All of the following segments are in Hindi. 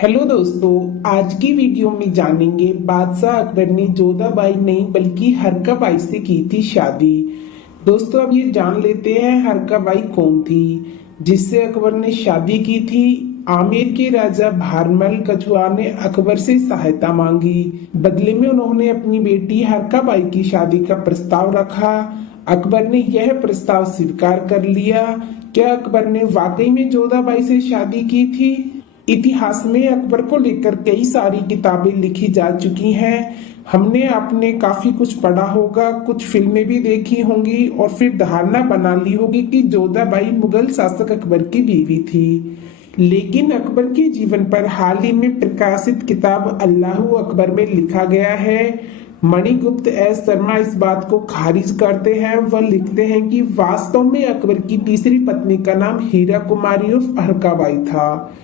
हेलो दोस्तों, आज की वीडियो में जानेंगे बादशाह अकबर ने जोधाबाई नहीं बल्कि हरकाबाई से की थी शादी। दोस्तों, अब ये जान लेते हैं हरकाबाई कौन थी जिससे अकबर ने शादी की थी। आमेर के राजा भारमल कछुआ ने अकबर से सहायता मांगी। बदले में उन्होंने अपनी बेटी हरकाबाई की शादी का प्रस्ताव रखा। अकबर ने यह प्रस्ताव स्वीकार कर लिया। क्या अकबर ने वाकई में जोधाबाई से शादी की थी? इतिहास में अकबर को लेकर कई सारी किताबें लिखी जा चुकी हैं। हमने आपने काफी कुछ पढ़ा होगा, कुछ फिल्में भी देखी होंगी और फिर धारणा बना ली होगी कि जोधाबाई मुगल शासक अकबर की बीवी थी। लेकिन अकबर के जीवन पर हाल ही में प्रकाशित किताब अल्लाहु अकबर में लिखा गया है। मणिगुप्त एस शर्मा इस बात को खारिज करते हैं। वह लिखते हैं कि वास्तव में अकबर की तीसरी पत्नी का नाम हीरा कुमारी उर्फ हरकाबाई था,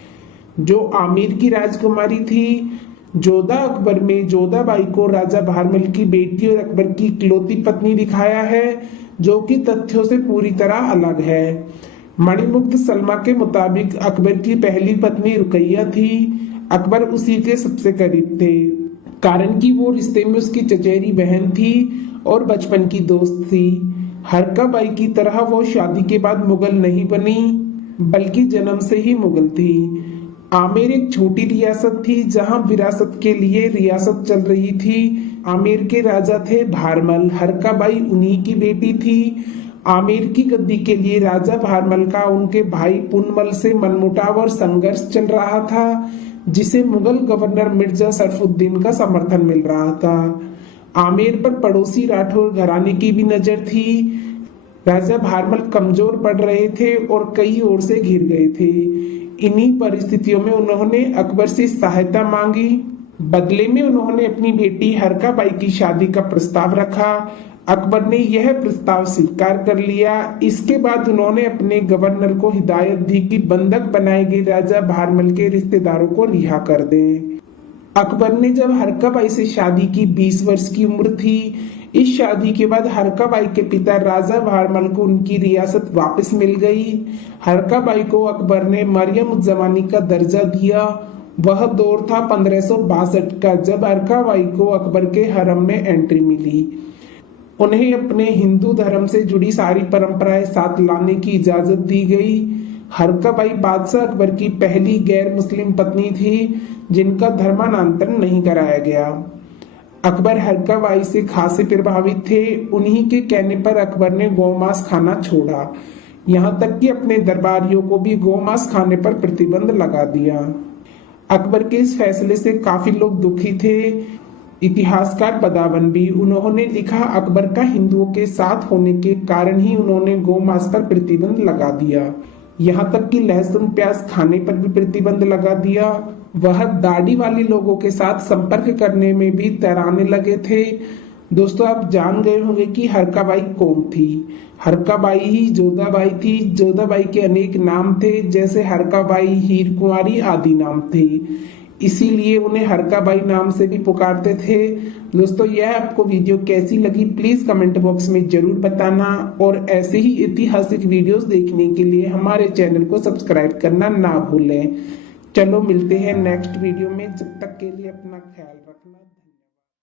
जो आमेर की राजकुमारी थी। जोधा अकबर में जोधाबाई को राजा भारमल की बेटी और अकबर की इकलौती पत्नी दिखाया है, जो कि तथ्यों से पूरी तरह अलग है। मणिमुक्त सलमा के मुताबिक अकबर की पहली पत्नी रुकैया थी। अकबर उसी के सबसे करीब थे, कारण कि वो रिश्ते में उसकी चचेरी बहन थी और बचपन की दोस्त थी। हरकाबाई की तरह वो शादी के बाद मुगल नहीं बनी, बल्कि जन्म से ही मुगल थी। आमेर एक छोटी रियासत थी जहां विरासत के लिए रियासत चल रही थी। आमेर के राजा थे भारमल, हरकाबाई उन्हीं की बेटी थी। आमेर की गद्दी के लिए राजा भारमल का उनके भाई पुनमल से मनमुटाव और संघर्ष चल रहा था, जिसे मुगल गवर्नर मिर्जा सरफुद्दीन का समर्थन मिल रहा था। आमेर पर पड़ोसी राठौर घराने की भी नजर थी। राजा भारमल कमजोर पड़ रहे थे और कई ओर से घिर गए थे। इन्हीं परिस्थितियों में उन्होंने अकबर से सहायता मांगी। बदले में उन्होंने अपनी बेटी हरकाबाई की शादी का प्रस्ताव रखा। अकबर ने यह प्रस्ताव स्वीकार कर लिया। इसके बाद उन्होंने अपने गवर्नर को हिदायत दी कि बंधक बनाए गए राजा भारमल के रिश्तेदारों को रिहा कर दें। अकबर ने जब हरकाबाई से शादी की 20 वर्ष की उम्र थी। इस शादी के बाद हरकाबाई के पिता राजा भारमल को उनकी रियासत वापस मिल गई। हरकाबाई को अकबर ने मरियम उज जमानी का दर्जा दिया। वह दौर था 1562 का, जब हरकाबाई को अकबर के हरम में एंट्री मिली। उन्हें अपने हिंदू धर्म से जुड़ी सारी परंपराएं साथ लाने की इजाजत दी गई। हरकाबाई बादशाह अकबर की पहली गैर मुस्लिम पत्नी थी जिनका धर्मांतरण नहीं कराया गया। अकबर हरकाबाई से खासे प्रभावित थे। उन्हीं के कहने पर अकबर ने गौमांस खाना छोड़ा, यहाँ तक कि अपने दरबारियों को भी गौमांस खाने पर प्रतिबंध लगा दिया। अकबर के इस फैसले से काफी लोग दुखी थे। इतिहासकार बदावन भी उन्होंने लिखा, अकबर का हिंदुओं के साथ होने के कारण ही उन्होंने गौमांस पर प्रतिबंध लगा दिया। यहाँ तक कि लहसुन प्याज खाने पर भी प्रतिबंध लगा दिया। वह दाढ़ी वाले लोगों के साथ संपर्क करने में भी तराने लगे थे। दोस्तों, आप जान गए होंगे कि हरकाबाई कौन थी। हरकाबाई ही जोधाबाई थी। जोधाबाई के अनेक नाम थे, जैसे हरकाबाई, हीर कुंवारी आदि नाम थे। इसीलिए उन्हें हरकाबाई नाम से भी पुकारते थे। दोस्तों, यह आपको वीडियो कैसी लगी प्लीज कमेंट बॉक्स में जरूर बताना, और ऐसे ही ऐतिहासिक वीडियोस देखने के लिए हमारे चैनल को सब्सक्राइब करना ना भूलें। चलो मिलते हैं नेक्स्ट वीडियो में, जब तक के लिए अपना ख्याल रखें।